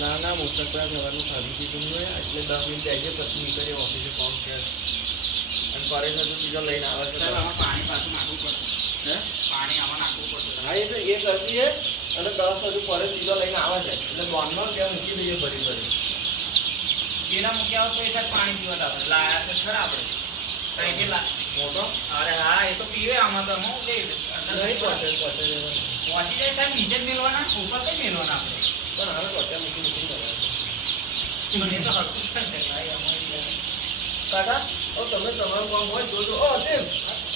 ના ના મોટા સવારનું ખાધું પીધું હોય એટલે 10 મિનિટ આવી જાય પછી નીકળીએ ઓફિસે ફોન કે અને પરેશ હજુ બીજો લઈને આવે છે પાણી પાછું નાખવું પડશે. હે પાણી આમાં નાખવું પડશે. હા એ તો એ કરી દઈએ અને 10 હજુ પરેશ બીજો લઈને આવે છે એટલે બોનમાં ત્યાં મૂકી દઈએ ફરી પેલા મૂક્યા હોત તો એ સાહેબ પાણી પીવા આપણે લાયા છે ખરા આપણે કઈ મોટો અરે હા એ તો પીવે આમાં તો હું કે નહીં પહોંચે પહોંચી જાય સાહેબ નીચે જ મેળવાના ઉપર કઈ મેળવાના આપણે પણ હવે પહોંચ્યા મૂકી પણ એ તો હરકું છે ને ભાઈ અમારી काका और तुम्हें तुम्हारा काम हुआ जो जो ओ सिर्फ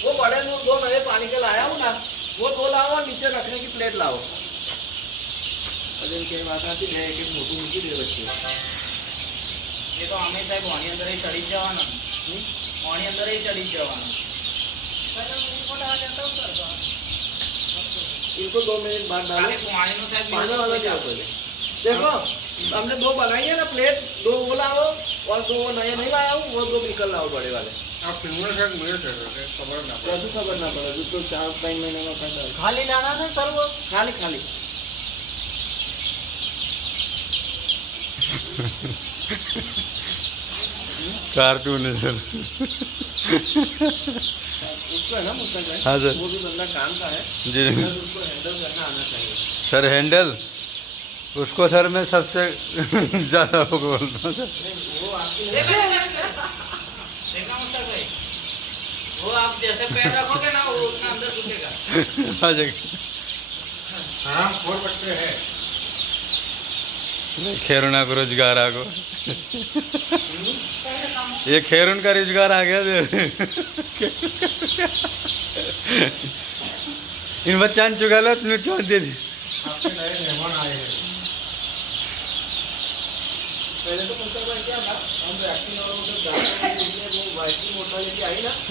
वो बड़े लोग दो नए पानी के लाया हूँ ना वो दो लाओ और नीचे रखने की प्लेट लाओ अरे के बात आती है एक मोटू मूकी दे बच्चे એ તો અમે સાહેબ ઓની અંદર ચડી જ જવાના ઓની અંદર ચડી જ જવાના इनको 2 मिनट बाद डालो ખાલી પાણીનું સાહેબ पानी वाला जाओ पहले देखो हमने 2 बनाई है ना प्लेट 2 वो लाओ और 2 वो नए नहीं लाया हूँ वो 2 निकल लाओ बड़े वाले आप फिल्मों से मेरे से खबर ना पड़े। कैसे खबर ना पड़े जो तो 4-5 महीने में खाता ખાલી લાના ને સર वो खाली खाली कार्टून है सर। उसको है ना मुस्तक हाँ सर। वो भी बंदा काम का है जी बस उसको हैंडल करना आना चाहिए सर हैंडल उसको सर मैं सबसे ज़्यादा वो बोलता हूँ सर। नहीं वो आपकी देखा देखा मुस्तक भाई वो आप जैसे पैर रखोगे ना वो उतना अंदर घुसेगा आ जाएगा। हाँ फोर बच्चे हैं। खैरुना को रोजगार आ गो ये खैरुन का रोजगार आ गया इन बच्चा ने चुका लो तुमने चौथ दे दी। आपके नए मेहमान आए हैं। पहले तो मुस्तक भाई क्या था हम वैक्सीन और वो सब वो वाइट की मोटर लेके आई ना